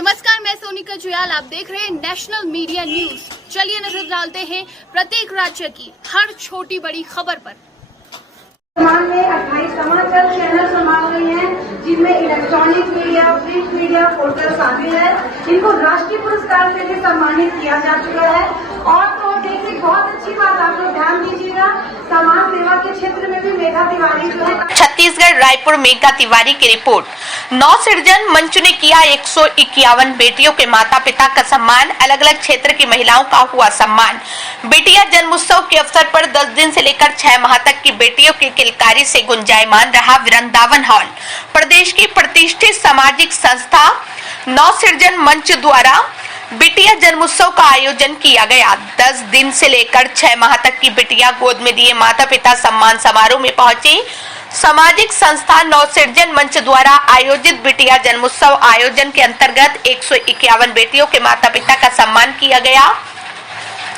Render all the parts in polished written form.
नमस्कार, मैं सोनिका जुयाल। आप देख रहे हैं नेशनल मीडिया न्यूज। चलिए नजर डालते हैं प्रत्येक राज्य की हर छोटी बड़ी खबर पर। वर्तमान में 28 समाचार चैनल संभाल रही हैं, जिनमें electronic media, print media, portal शामिल है। इनको राष्ट्रीय पुरस्कार से भी सम्मानित किया जा चुका है। और तो देखिए, बहुत अच्छी बात, आप लोग ध्यान दीजिएगा, समाज सेवा के क्षेत्र में भी मेघा तिवारी जो है। छत्तीसगढ़ रायपुर मेघा तिवारी की रिपोर्ट। नवसृजन मंच ने किया 151 बेटियों के माता पिता का सम्मान। अलग अलग क्षेत्र की महिलाओं का हुआ सम्मान। बेटिया जन्मोत्सव के अवसर पर 10 दिन से लेकर 6 माह तक की बेटियों की किलकारी से गुंजायमान रहा वृंदावन हॉल। प्रदेश की प्रतिष्ठित सामाजिक संस्था नवसृजन मंच द्वारा बिटिया जन्मोत्सव का आयोजन किया गया। 10 दिन से लेकर 6 माह तक की बिटिया गोद में दिए माता पिता सम्मान समारोह में पहुंचे। सामाजिक संस्था नवसृजन मंच द्वारा आयोजित बिटिया जन्मोत्सव आयोजन के अंतर्गत 151 बेटियों के माता पिता का सम्मान किया गया।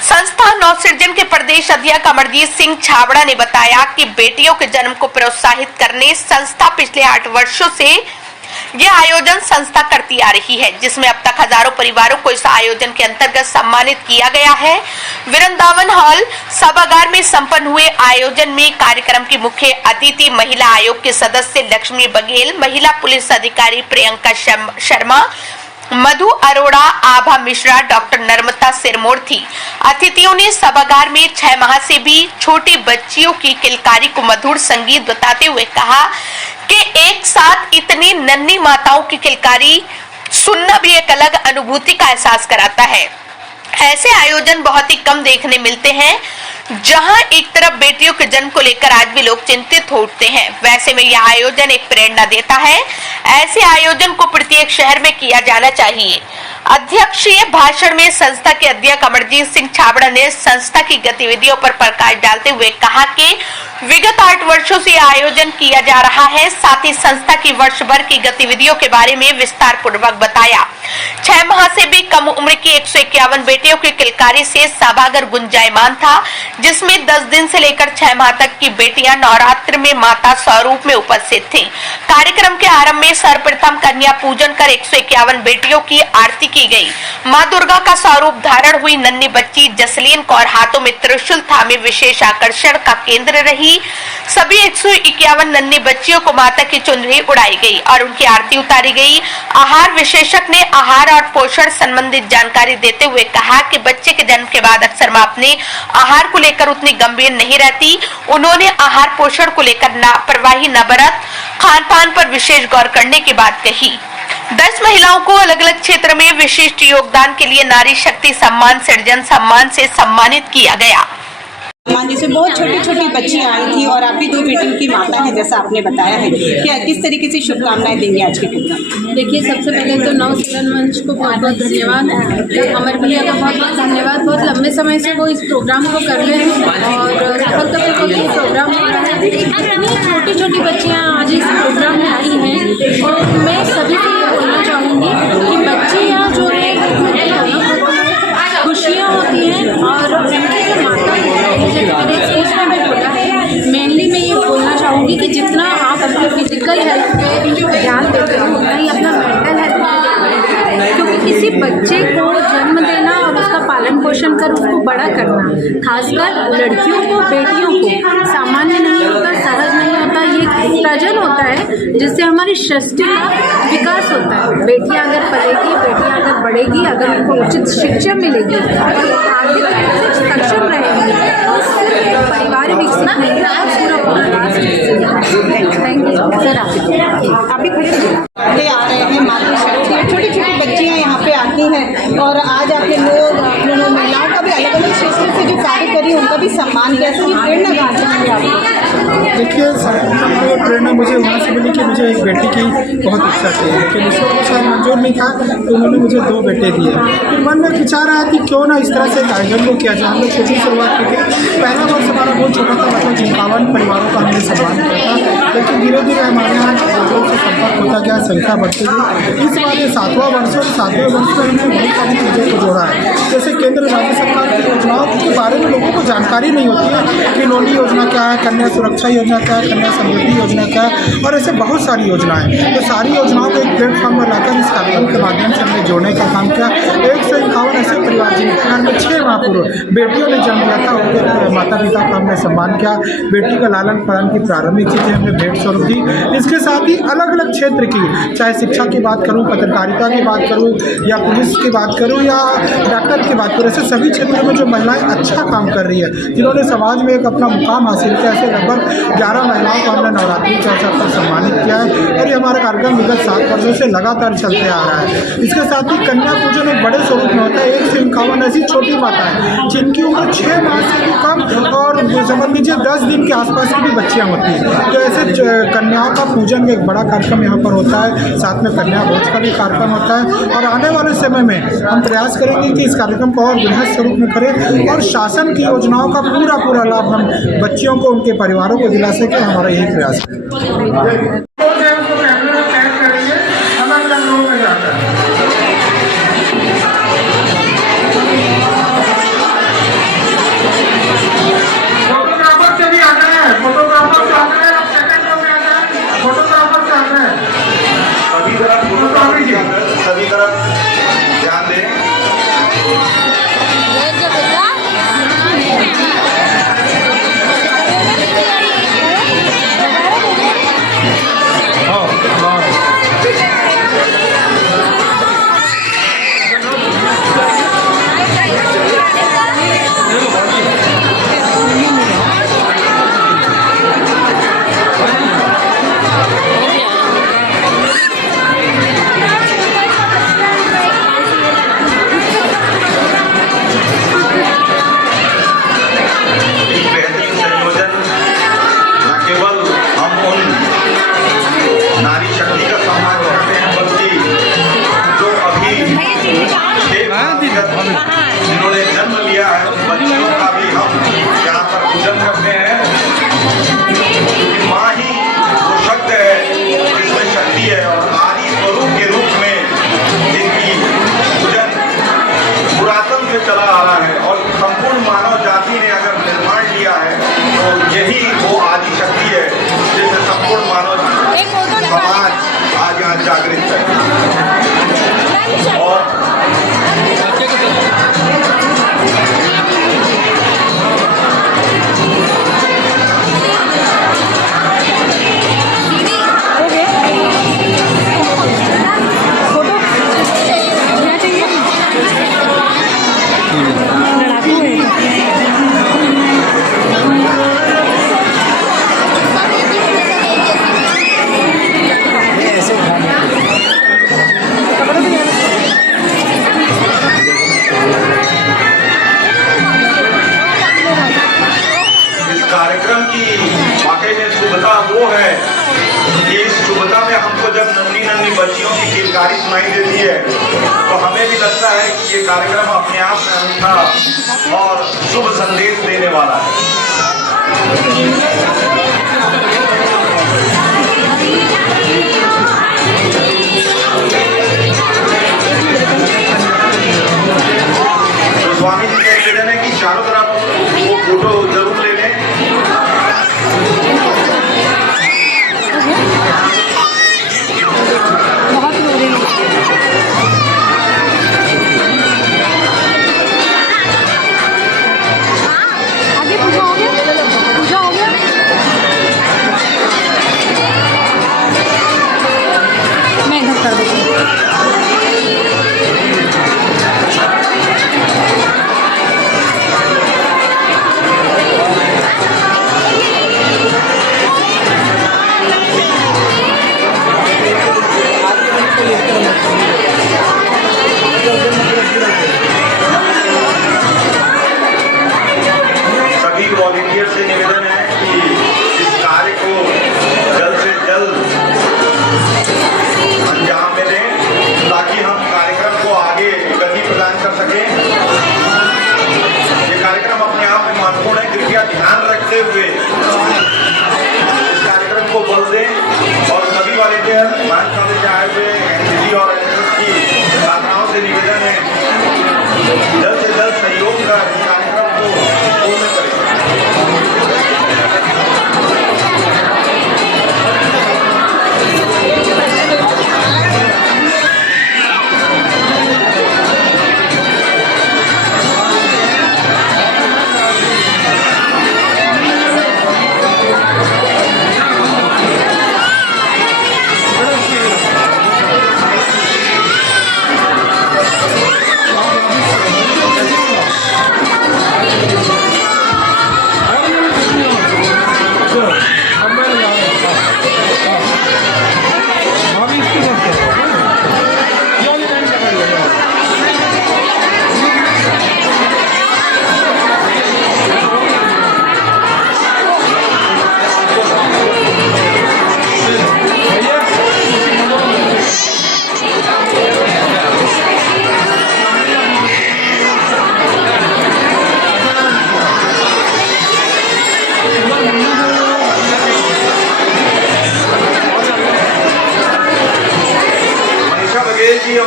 संस्था नवसृजन के प्रदेश अध्यक्ष अमरजीत सिंह छाबड़ा ने बताया कि बेटियों के जन्म को प्रोत्साहित करने संस्था पिछले 8 वर्षों से यह आयोजन संस्था करती आ रही है, जिसमें अब तक हजारों परिवारों को इस आयोजन के अंतर्गत सम्मानित किया गया है। वृंदावन हॉल सभागार में संपन्न हुए आयोजन में कार्यक्रम की मुख्य अतिथि महिला आयोग के सदस्य लक्ष्मी बघेल, महिला पुलिस अधिकारी प्रियंका शर्मा, मधु अरोड़ा, आभा मिश्रा, डॉक्टर नर्मदा सिरमौर थी। अतिथियों ने सभागार में 6 माह से भी छोटी बच्चियों की किलकारी को मधुर संगीत बताते हुए कहा कि एक साथ इतनी नन्ही माताओं की किलकारी सुनना भी एक अलग अनुभूति का एहसास कराता है। ऐसे आयोजन बहुत ही कम देखने मिलते हैं, जहां एक तरफ बेटियों के जन्म को लेकर आज भी लोग चिंतित हो उठते हैं। वैसे में यह आयोजन एक प्रेरणा देता है। ऐसे आयोजन को प्रत्येक शहर में किया जाना चाहिए। अध्यक्षीय भाषण में संस्था के अध्यक्ष अमरजीत सिंह छाबड़ा ने संस्था की गतिविधियों पर प्रकाश डालते हुए कहा कि विगत 8 वर्षों से आयोजन किया जा रहा है। साथ ही संस्था की वर्ष भर की गतिविधियों के बारे में विस्तार पूर्वक बताया। 6 माह से भी कम उम्र की 151 बेटियों की किलकारी से सभागार गुंजायमान था, जिसमें 10 दिन से लेकर 6 माह तक की बेटियां नवरात्र में माता स्वरूप में उपस्थित थीं। कार्यक्रम के आरंभ में सर्वप्रथम कन्या पूजन कर 151 बेटियों की आरती की गई। मां दुर्गा का स्वरूप धारण हुई नन्ही बच्ची जसलीन कौर हाथों में त्रिशूल थामे विशेष आकर्षण का केंद्र रही। सभी 151 नन्ही बच्चियों को माता की चुनरी उड़ाई गई और उनकी आरती उतारी गई। आहार विशेषज्ञ ने आहार और पोषण संबंधित जानकारी देते हुए कहा कि बच्चे के जन्म के बाद अक्सर मां अपने आहार को लेकर उतनी गंभीर नहीं रहती। उन्होंने आहार पोषण को लेकर लापरवाही न बरत खान पान पर विशेष गौर करने की बात कही। 10 महिलाओं को अलग अलग क्षेत्र में विशिष्ट योगदान के लिए नारी शक्ति सम्मान सृजन सम्मान से सम्मानित किया गया। जैसे बहुत छोटी छोटी बच्चियां आई थी और आप भी 2 बेटियों की माता है, जैसा आपने बताया है, क्या किस तरीके से शुभकामनाएं देंगे आज के प्रोग्राम? देखिए, सबसे पहले तो नवसृजन मंच को बहुत बहुत धन्यवाद। अमर भैया का बहुत बहुत धन्यवाद। बहुत लंबे समय से वो इस प्रोग्राम को कर रहे हैं और सफलतापूर्वक ये प्रोग्राम हो रहा है। इतनी छोटी छोटी बच्चियाँ आज इस प्रोग्राम में आई हैं और मैं सभी से ये बोलना चाहूँगी कि बच्चियाँ जो है खुशियाँ होती हैं और उनकी जो माता मेरे स्पीच में भी बोला है। मेनली मैं ये बोलना चाहूँगी कि जितना आप अपने फिजिकल हेल्थ पे ध्यान देते हो, उतना ही अपना मेंटल हेल्थ पे, क्योंकि किसी बच्चे को जन्म देना और उसका पालन पोषण कर उसको बड़ा करना, खासकर लड़कियों को, बेटियों को, सामान्य नहीं होता, सहज नहीं होता। ये सृजन होता है जिससे हमारी सृष्टि का विकास होता है। बेटियाँ अगर पढ़ेगी, बेटियाँ अगर बढ़ेगी, अगर उनको उचित शिक्षा मिलेगी और आर्थिक रूप से सक्षम रहेगी, तो सिर्फ परिवार विकसित नहीं होगा, पूरा राष्ट्र विकसित। Thank you sir. आप भी खड़े आ रहे हैं, मातृशक्ति छोटी छोटी बच्चियाँ यहाँ पे आती हैं और आज आपके लोग महिलाओं का भी अलग अलग क्षेत्र से जो कार्य करी उनका भी सम्मान किया। ये प्रेरणा कहाँ से मिली आपको? देखिए, ये प्रेरणा मुझे वहाँ से मिली कि मुझे एक बेटी की बहुत इच्छा थी, लेकिन ईश्वर को शायद मंजूर नहीं था, तो उन्होंने मुझे 2 बेटे दिए। फिर मन में विचार आया कि क्यों ना इस तरह से आयोजन को किया जाए। हम लोग छोटी शुरुआत की थी। पहला वर्ष हमारा बहुत छोटा था, मतलब 51 परिवारों का हमने सम्मान किया था, लेकिन धीरे धीरे हमारे यहाँ लोगों से संपर्क होता गया, संख्या बढ़ती गई। इस बार ये 7वां वर्ष और 7वें वर्ष में हमने बहुत सारी चीज़ों को जोड़ा है। जैसे केंद्र राज्य सरकार की योजनाओं के बारे में लोगों को जानकारी नहीं होती है कि लोनी योजना क्या है, कन्या सुरक्षा योजना क्या है, कन्या समृद्धि योजना क्या है, और ऐसे बहुत सारी योजनाएं। तो सारी योजनाओं को एक प्लेटफॉर्म पर लाकर इस कार्यक्रम के माध्यम से हमने जोड़ने का काम किया। 151 ऐसे परिवार जिनके घर में 6 माह पूर्व बेटियों ने जन्म लिया था, उनके माता पिता का हमने सम्मान किया। बेटी का लालन पालन की प्रारंभिक चीज़ें हमने भेंट स्वरूप दी। इसके साथ ही अलग अलग क्षेत्र की, चाहे शिक्षा की बात करूँ, पत्रकारिता की बात करूँ, या पुलिस की बात करूँ, या डॉक्टर की बात करूँ, ऐसे सभी क्षेत्रों में जो महिलाएं अच्छा काम कर रही है, जिन्होंने समाज में एक अपना मुकाम हासिल किया, ऐसे लगभग 11 महिलाओं को हमने नवरात्रि के अवसर पर सम्मानित किया है। और ये हमारा कार्यक्रम विगत 7 वर्षों से लगातार चलते आ रहा है। इसके साथ ही कन्या पूजन एक बड़े स्वरूप में होता है। 151 ऐसी छोटी माताएं जिनकी उम्र 6 माह से भी कम और समझ लीजिए 10 दिन के आसपास की भी बच्चियाँ होती हैं, तो ऐसे कन्याओं का पूजन का एक बड़ा कार्यक्रम यहाँ पर होता है। साथ में कन्या भोज का भी कार्यक्रम होता है। और आने वाले समय में हम प्रयास करेंगे कि इस कार्यक्रम को और बृहद स्वरूप में करें और शासन की योजनाओं का पूरा लाभ हम बच्चियों को, उनके परिवारों को दिला सके। हमारा यही प्रयास है। सभी तरफ ध्यान दें। जिन्होंने जन्म लिया है उन बच्चियों का भी हम यहाँ पर पूजन करते हैं। माँ ही वो शक्ति है जिसमें शक्ति है, और आदि स्वरूप के रूप में जिनकी पूजन पुरातन से चला आ रहा है और संपूर्ण मानव जाति ने अगर निर्माण लिया है तो यही वो आदि शक्ति है जिससे संपूर्ण मानव समाज आज यहाँ जागृत है। और कार्यक्रम की वाकई में शुभता वो है कि इस शुभता में हमको जब नन्ही बच्चियों की किलकारी सुनाई देती है तो हमें भी लगता है कि ये कार्यक्रम अपने आप में अनूठा और शुभ संदेश देने वाला है। तो स्वामी जी का निवेदन है कि चारों तरफ वो फोटो जरूर ले लें। हुए इस कार्यक्रम को बल दें और सभी वॉलेंटियर महाराष्ट्र से आए हुए एनसीसी और एनएसएस की छात्राओं से निवेदन है जल्द से जल्द सहयोग कर इस कार्यक्रम को पूर्ण करें।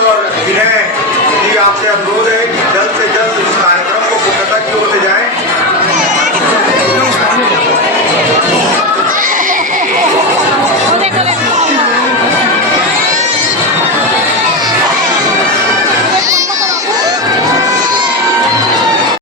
और विनय जी आपसे अनुरोध है